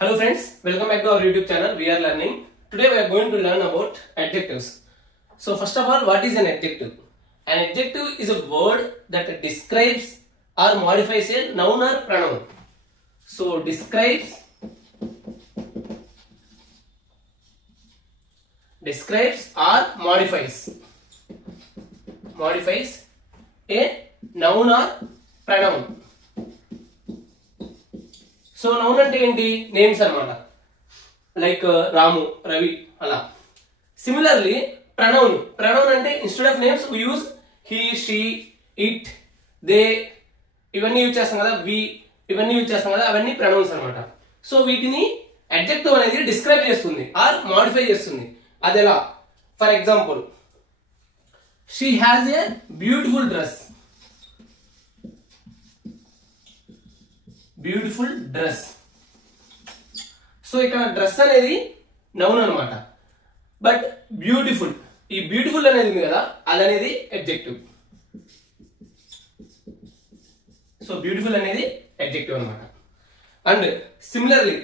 Hello friends, welcome back to our YouTube channel. We are learning. Today we are going to learn about adjectives. So first of all, what is an adjective? An adjective is a word that describes or modifies a noun or pronoun. So describes or modifies a noun or pronoun. So noun ante enti names anamata, like Ramu, Ravi ala. Similarly pronoun ante instead of names we use he, she, it, they ivanni use chestam kada, we ivanni use chestam kada, avanni pronouns anamata. So వీటిని adjective అనేది describe చేస్తుంది or modify చేస్తుంది. అదెలా? For example, she has a beautiful dress. Beautiful dress. So ఇక్కడ dress అనేది noun అనమాట. But beautiful, ఈ beautiful అనేది ఉంది కదా, అది అనేది అడ్జెక్టివ్. సో బ్యూటిఫుల్ అనేది అడ్జెక్టివ్ అనమాట. And similarly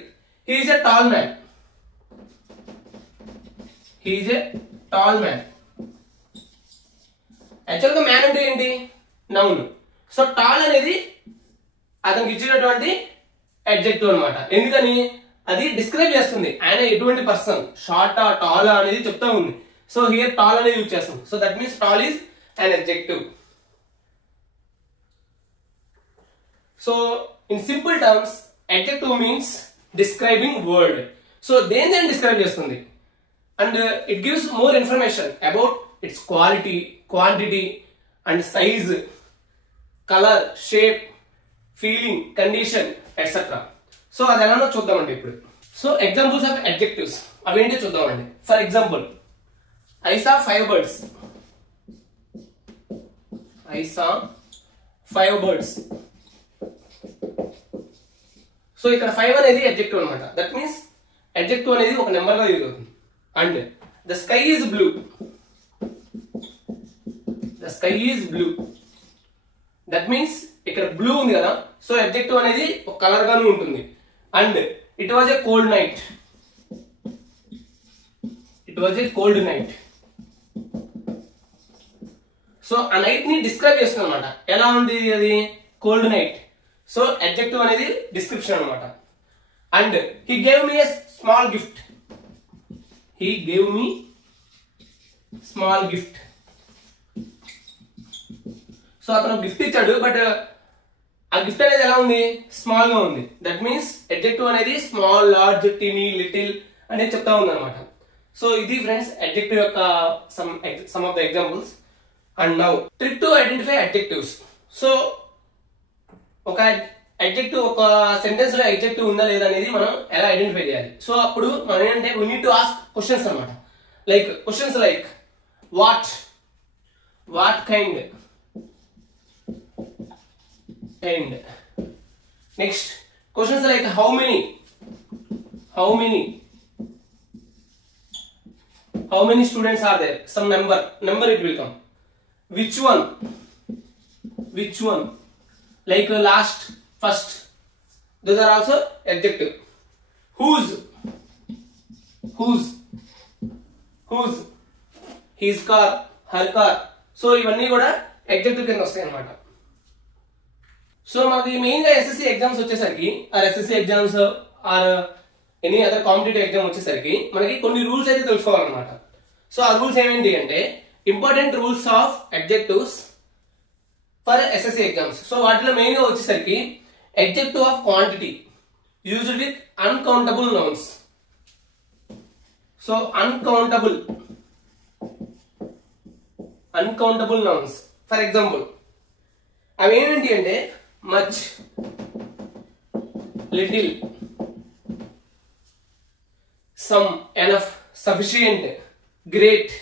he is a tall man. He is a tall man. యాక్చువల్గా మ్యాన్ అంటే ఏంటి? నౌన్. సో టాల్ అనేది అతనికి ఇచ్చినటువంటి అడ్జెక్టివ్ అనమాట. ఎందుకని? అది డిస్క్రైబ్ చేస్తుంది ఆయన ఎటువంటి పర్సన్, షార్టా టాలా అనేది చెప్తా ఉంది. సో హియర్ టాల్ అనేది యూజ్ చేస్తాం. So that means tall is an adjective. So in simple terms adjective means describing word. So దేని డిస్క్రైబ్ చేస్తుంది and it gives more information about it's quality, quantity and size, colour, shape, feeling, condition etcetera. So అది ఎలానో చూద్దామండి ఇప్పుడు. So examples of adjectives అవేంటి చూద్దామండి. For example, I saw 5 birds. I saw 5 birds. So ఇక్కడ 5 అనేది adjective అనమాట. That means adjective అనేది ఒక నెంబర్ గా యూజ్ అవుతుంది. And the sky is blue. The sky is blue. That means ఇక్కడ బ్లూ ఉంది కదా, సో అడ్జెక్టివ్ అనేది ఒక కలర్ గాను ఉంటుంది. And it was a cold night. It was a cold night. So ఆ నైట్ ని డిస్క్రైబ్ చేస్తుంది అనమాట. ఎలా ఉంది అది? Cold night. సో అడ్జెక్టివ్ అనేది డిస్క్రిప్షన్ అనమాట. And he gave me a small gift. He gave me small gift. So అతను గిఫ్ట్ ఇచ్చాడు, బట్ ఆ గిఫ్ట్ అనేది ఎలా ఉంది? స్మాల్ గా ఉంది. దట్ మీన్స్ అడ్జెక్టివ్ అనేది స్మాల్, లార్జ్, టీనీ, లిటిల్ అనేది చెప్తా ఉంది అనమాట. సో ఇది ఫ్రెండ్స్ అడ్జెక్టివ్ యొక్క some of the examples. And now trick to identify adjectives. So ఒక అడ్జెక్టివ్, ఒక సెంటెన్స్ లో అడ్జెక్టివ్ ఉందా లేదా అనేది మనం ఎలా ఐడెంటిఫై చేయాలి? సో అప్పుడు మనం ఏంటంటే we need to ask questions అనమాట. Like questions like what, what kind, and next questions like how many, how many students are there, some number it will come. Which one, like last, first, those are also adjective. Whose, his car, her car. So ఇవన్నీ కూడా adjective కింద వస్తాయి అన్నమాట. So మనకి main గా SSC exams వచ్చేసరికి, or SSC exams or any other competitive exam వచ్చేసరికి మనకి కొన్ని రూల్స్ అయితే తెలుసుకోవాలన్నమాట. సో ఆ రూల్స్ ఏమేంటి అంటే important rules of adjectives for SSC exams. So వాటిలో మెయిన్ గా వచ్చేసరికి adjective of quantity used with uncountable nouns. So uncountable nouns for example అవి ఏంటి అంటే much, little, some, enough, sufficient, great,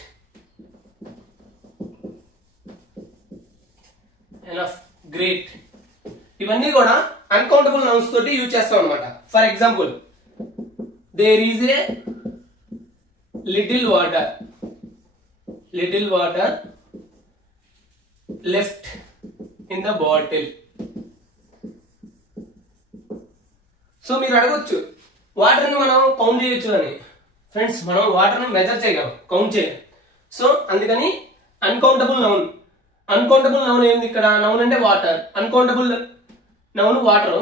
enough, great. ఇవన్నీ కూడా అన్కౌంటబుల్ నౌన్స్ తోటి use చేస్తాం అనమాట. For example, there is a little water left in the bottle. So మీరు అడగొచ్చు వాటర్ ని మనం కౌంట్ చేయొచ్చు అని ఫ్రెండ్స్, మనం వాటర్ ని మెజర్ చేయగలం, కౌంట్ చేయలేం. సో అందుకని అన్కౌంటబుల్ నౌన్. అన్కౌంటబుల్ నౌన్ ఏంది ఇక్కడ? నౌన్ అంటే water, uncountable noun water,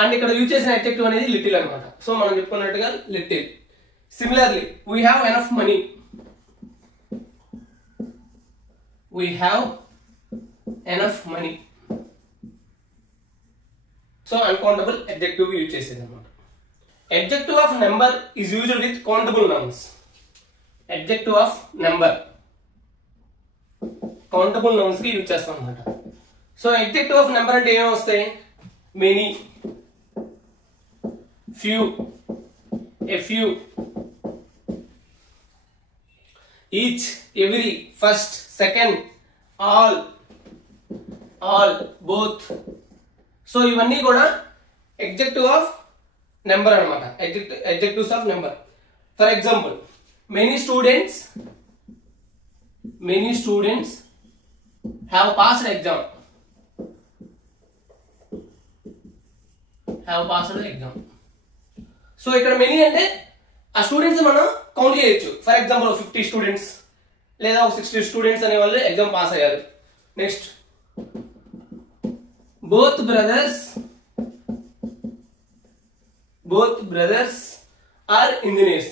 and ఇక్కడ యూజ్ చేసిన అడ్జెక్టివ్ అనేది లిటిల్ అనమాట. సో మనం చెప్పుకున్నట్టుగా little. Similarly we have enough money. We have enough money. So uncountable adjective use చేసేది అనమాట. Adjective of number is used with countable nouns. Adjective of number countable nouns కి use చేస్తాం అన్నమాట. So adjective of number అంటే ఏమేమి వస్తాయి? many, few, a few, each, every, first, second, all, both. So ఇవన్నీ కూడా adjective of నెంబర్ అనమాట, adjectives of number. For example, many students have passed exam. So ఇక్కడ మెనీ అంటే ఆ స్టూడెంట్స్ మనం కౌంట్ చేయొచ్చు. ఫర్ ఎగ్జాంపుల్ 50 స్టూడెంట్స్ లేదా 60 students అనే వాళ్ళు ఎగ్జామ్ పాస్ అయ్యారు. Next, both brothers are engineers.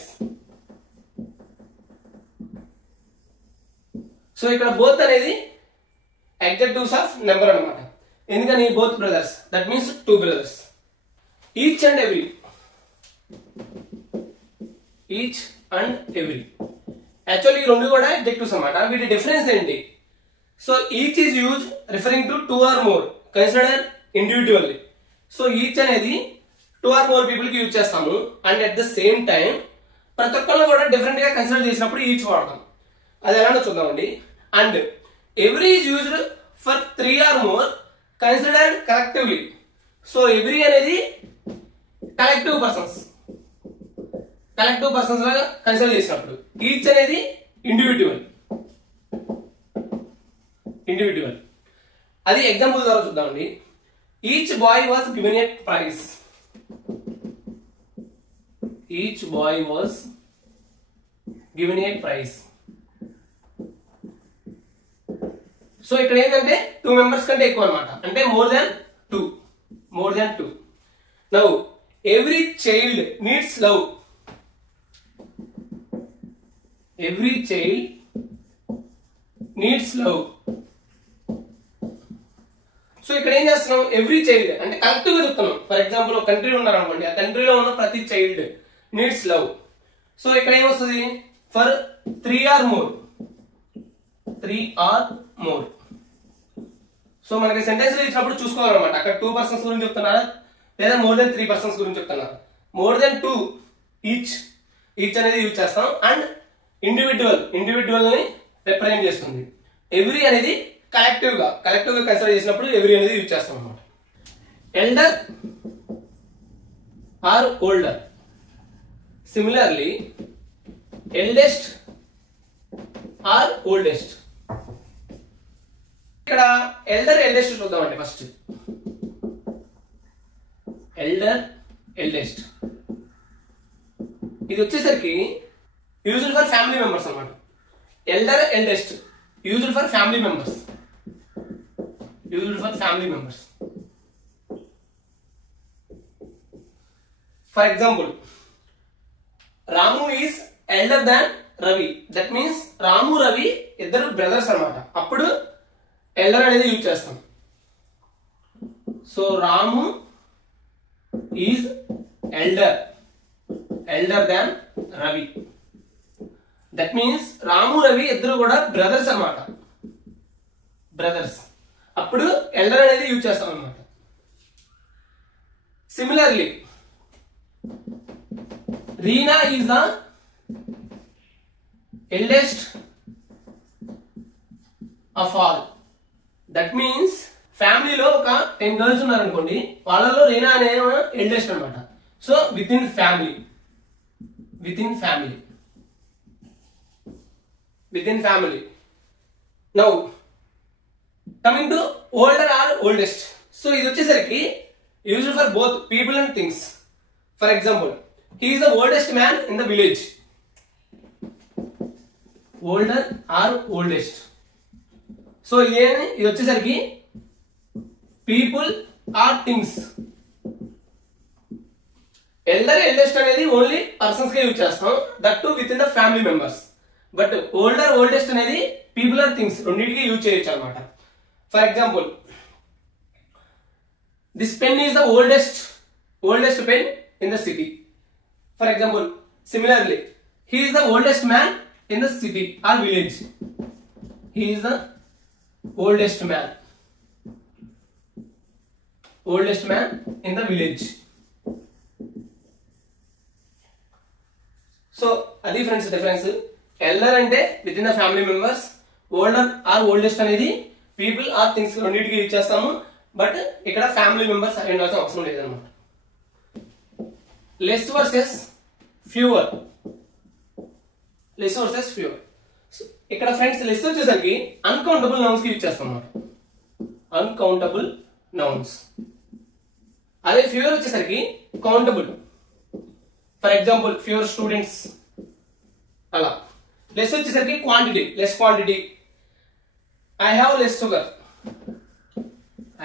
So ఇక్కడ both అనేది adjectives of number అన్నమాట. ఎందుకని both brothers? That means 2 brothers. Each and every. Actually ఈ రెండు కూడా adjectives అన్నమాట. వీటి డిఫరెన్స్ ఏంటి? So each is use referring to 2 or more, consider individually. So each అనేది 2 or more పీపుల్ కి యూజ్ చేస్తాము, and at the same time ప్రతి ఒక్కరిని కూడా డిఫరెంట్ గా కన్సిడర్ చేసినప్పుడు ఈచ్ వాడతాం. అది ఎలానో చూద్దామండి. And every is used for 3 or more considered collectively. So every అనేది కలెక్టివ్ పర్సన్స్ లాగా కన్సిడర్ చేసినప్పుడు, ఈచ్ అనేది ఇండివిజువల్. అది ఎగ్జాంపుల్ ద్వారా చూద్దామండి. Each boy was given a prize. So ఇక్కడ ఏంటంటే 2 మెంబర్స్ కంటే ఎక్కువ అనమాట, అంటే more than 2. Now every child needs love. So ఇక్కడ ఏం చేస్తున్నాం? ఎవ్రీ చైల్డ్ అంటే కలెక్టివ్ గా చెప్తున్నాం. ఫర్ ఎగ్జాంపుల్ ఒక కంట్రీ ఉన్నారు అనుకోండి, ఆ కంట్రీలో ఉన్న ప్రతి చైల్డ్ నీడ్స్ లవ్. సో ఇక్కడ ఏమొస్తుంది? For 3 or more. సో మనకి సెంటెన్స్ ఇచ్చినప్పుడు చూసుకోవాలన్నమాట, అక్కడ 2 persons గురించి చెప్తున్నారా లేదా మోర్ దెన్ 3 persons గురించి చెప్తున్నారా. మోర్ దెన్ 2 ఈచ్ అనేది యూజ్ చేస్తాం. అండ్ ఇండివిజువల్ ని రిప్రజెంట్ చేస్తుంది. ఎవ్రీ అనేది కలెక్టివ్ గా కన్సిడర్ చేసినప్పుడు ఎవ్రీ అనేది యూజ్ చేస్తాం అన్నమాట. Elder or older. Similarly eldest or oldest. ఇక్కడ ఎల్డెస్ట్ చూద్దామండి. ఫస్ట్ ఎల్డెస్ట్ ఇది వచ్చేసరికి యూజ్డ్ ఫర్ ఫ్యామిలీ మెంబర్స్ అన్నమాట. Eldest used for family members. For example, Ramu is elder than Ravi. That means Ramu Ravi ఇద్దరు బ్రదర్స్ అన్నమాట. అప్పుడు ఎల్డర్ అనేది యూజ్ చేస్తాం. So Ramu is elder than Ravi. That means Ramu Ravi ఇద్దరు కూడా బ్రదర్స్ అన్నమాట. అప్పుడు ఎల్డర్ అనేది యూజ్ చేస్తాం అన్నమాట. Similarly Reena is the eldest of all. That means ఫ్యామిలీలో ఒక 10 girls ఉన్నారనుకోండి, వాళ్ళలో రీనా అనే ఎల్డెస్ట్ అనమాట. So within family. Now coming to older or oldest. So ఇది వచ్చేసరికి used for both people and things. For example, he is the oldest man in the village. Older or oldest. So ఇది వచ్చేసరికి people or things. Elder eldest అనేది only persons గా use చేస్తాం, that to with in the family members. But older oldest అనేది people or things రెండింటికి use చేయొచ్చు అనమాట. For example, this pen is the oldest pen in the city. For example, similarly, he is the oldest man in the city or village. He is the oldest man in the village. So అది friends difference. Elder అంటే with in the family members, older or oldest అనేది people or things రెండింటికి use చేస్తాము. బట్ ఇక్కడ family members అయి ఉండాల్సిన అవసరం లేదన్నమాట. Less versus fewer. Less versus fewer. ఇక్కడ ఫ్రెండ్స్ లెస్ వచ్చేసరికి అన్కౌంటబుల్ నౌన్స్ కి యూజ్ చేస్తాం అన్నమాట. Uncountable nouns. అదే ఫ్యూవర్ వచ్చేసరికి countable. For example, fewer students అలా. లెస్ వచ్చేసరికి quantity, less quantity. I have less sugar.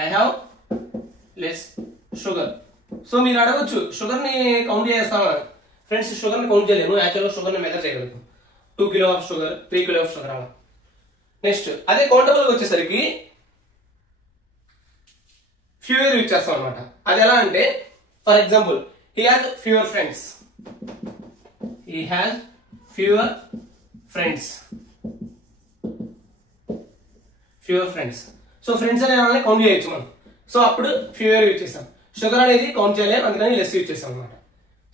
I have less sugar. So మీరు అడగొచ్చు షుగర్ ని కౌంట్ చేస్తామా? ఫ్రెండ్స్, షుగర్ ని కౌంట్ చేయలేము, యాక్చువల్గా షుగర్ ని మెజర్ చేయగలుగుతాం. 2 kilo of sugar, 3 kilo of sugar అలా. నెక్స్ట్ అదే కౌంటబుల్ వచ్చేసరికి ఫ్యూవర్ యూజ్ చేస్తాం అనమాట. అది ఎలా అంటే, for example, he has fewer friends. He has fewer friends. Fewer friends. So friends అనే వాళ్ళని కౌంట్ చేయొచ్చు మనం. సో అప్పుడు ఫ్యూవర్ యూజ్ చేస్తాం. షుగర్ అనేది కౌంట్ చేయలేము, అందుకని లెస్ యూజ్ చేస్తాం అనమాట.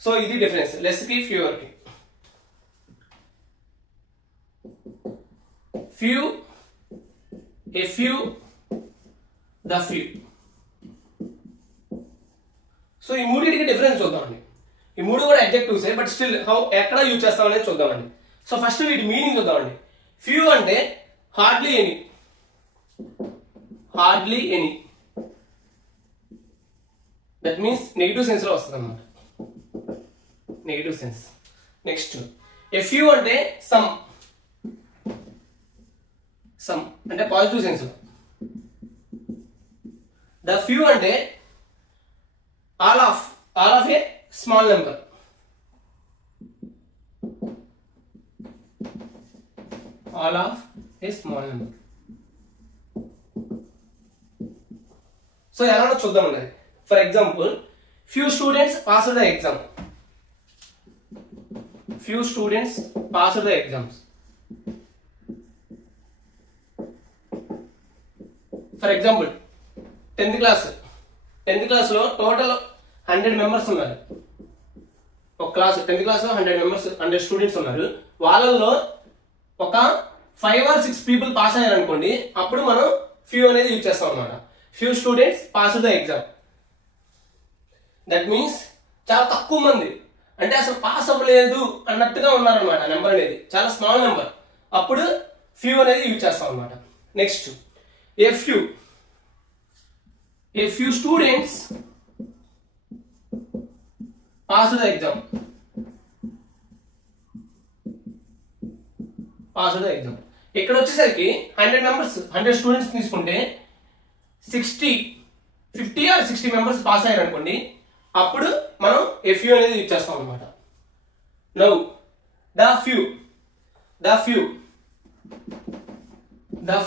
సో ఇది డిఫరెన్స్ లెస్ కి ఫ్యూవర్ కి. few, a few, the few. So ఈ మూడింటికి డిఫరెన్స్ చూద్దామండి. ఈ మూడు కూడా అడ్జెక్టివ్సే, బట్ స్టిల్ హౌ ఎక్కడ యూజ్ చేస్తాం అనేది చూద్దామండి. సో ఫస్ట్ వీటి మీనింగ్ చూద్దామండి. ఫ్యూ అంటే hardly any. Hardly any, that means negative sense లో వస్తుంది అన్నమాట. Negative sense. Next a few అంటే సమ్. సమ్ అంటే పాజిటివ్ సెన్స్ లో. ద ఫ్యూ అంటే all of a small number. All of a small number. So ఎలా చూద్దాం అండి. For example, few students passed the exam. Few students passed the exams. For example, 10th class లో total 100 members ఉన్నారు. ఒక class 10th class లో 100 members, 100 students ఉన్నారు. వాళ్ళల్లో ఒక 5 or 6 పీపుల్ పాస్ అయ్యారు అనుకోండి, అప్పుడు మనం ఫ్యూ అనేది యూజ్ చేస్తాం అనమాట. Few students pass the exam. That means చాలా తక్కువ మంది, అంటే అసలు పాస్ అవ్వలేదు అన్నట్టుగా ఉన్నారనమాట. నెంబర్ అనేది చాలా స్మాల్ నెంబర్, అప్పుడు ఫ్యూ అనేది యూజ్ చేస్తాం అనమాట. Next a few. A few students passed the exam. Passed the exam. ఇక్కడ వచ్చేసరికి 100 మెంబర్స్, 100 స్టూడెంట్స్ తీసుకుంటే 50 or 60 మెంబర్స్ పాస్ అయ్యారు అనుకోండి, అప్పుడు మనం a few అనేది యూజ్ చేస్తాం అనమాట. Now the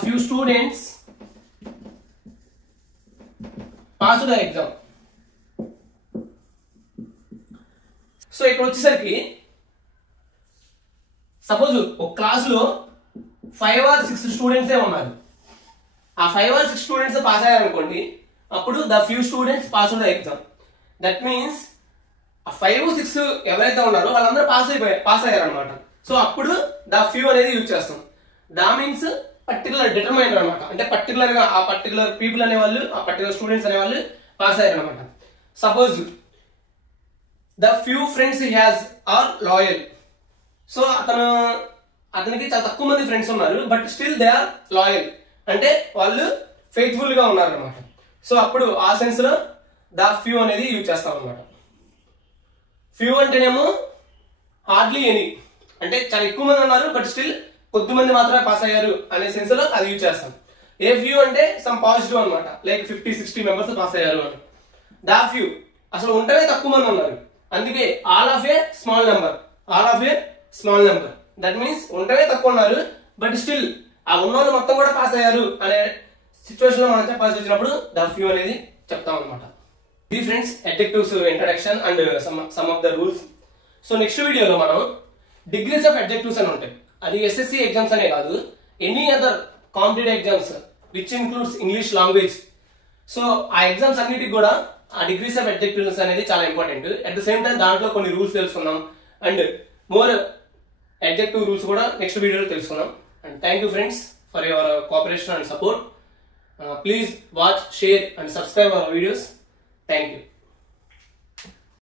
few students pass the exam. So ఇక్కడ వచ్చేసరికి సపోజ్ ఒక క్లాస్ లో 5 or 6 స్టూడెంట్స్ ఉన్నారు. ఆ 5 or 6 స్టూడెంట్స్ పాస్ అయ్యారు అనుకోండి, అప్పుడు the few students pass the exam. That means ఆ 5, 6 ఎవరైతే ఉన్నారో వాళ్ళందరూ పాస్ అయ్యారు అనమాట. సో అప్పుడు ద ఫ్యూ అనేది యూజ్ చేస్తాం. దా మీన్స్ పర్టికులర్ డిటర్మైనర్ అనమాట. అంటే పర్టికులర్ గా ఆ పర్టికులర్ పీపుల్ అనేవాళ్ళు, ఆ పర్టికులర్ స్టూడెంట్స్ అనేవాళ్ళు పాస్ అయ్యారు అనమాట. Suppose the few friends he has are loyal. So అతనికి చాలా తక్కువ మంది ఫ్రెండ్స్ ఉన్నారు, but still they are loyal, అంటే వాళ్ళు ఫెయిత్ఫుల్ గా ఉన్నారు అనమాట. సో అప్పుడు ఆ సెన్స్ లో ద ఫ్యూ అనేది యూజ్ చేస్తాం అనమాట. ఫ్యూ అంటేనేమో హార్డ్లీ ఎనీ, అంటే చాలా ఎక్కువ మంది ఉన్నారు బట్ స్టిల్ కొద్ది మంది మాత్రమే పాస్ అయ్యారు అనే సెన్స్ లో అది యూజ్ చేస్తాం. ఏ ఫ్యూ అంటే సమ్ పాజిటివ్ అనమాట, లైక్ 50-60 మెంబర్స్ పాస్ అయ్యారు అని. దా ఫ్యూ అసలు ఉంటేనే తక్కువ మంది ఉన్నారు, అందుకే all of a small number, all of a small number. That means ఉంటేనే తక్కువ ఉన్నారు బట్ స్టిల్ ఆ ఉన్న వాళ్ళు మొత్తం కూడా పాస్ అయ్యారు అనే సిచ్యువేషన్ లో మనం చెప్పాల్సి వచ్చినప్పుడు ద ఫ్యూ అనేది చెప్తాం అనమాట. ఇది friends adjectives introduction and some of the rules. So next వీడియోలో మనం డిగ్రీస్ ఆఫ్ అడ్జెక్టివ్స్ అని ఉంటాయి. అది ఎస్ఎస్సి ఎగ్జామ్స్ అనే కాదు, any other competitive exams which includes English language. So ఆ ఎగ్జామ్స్ అన్నిటికి కూడా ఆ డిగ్రీస్ ఆఫ్ అడ్జెక్టివ్స్ అనేది చాలా important. At the same time దాంట్లో కొన్ని రూల్స్ తెలుసుకున్నాం అండ్ మోర్ అడ్జెక్టివ్ రూల్స్ కూడా నెక్స్ట్ వీడియోలో తెలుసుకున్నాం. And thank you friends for your cooperation and support. Please watch, share and subscribe our videos. Thank you.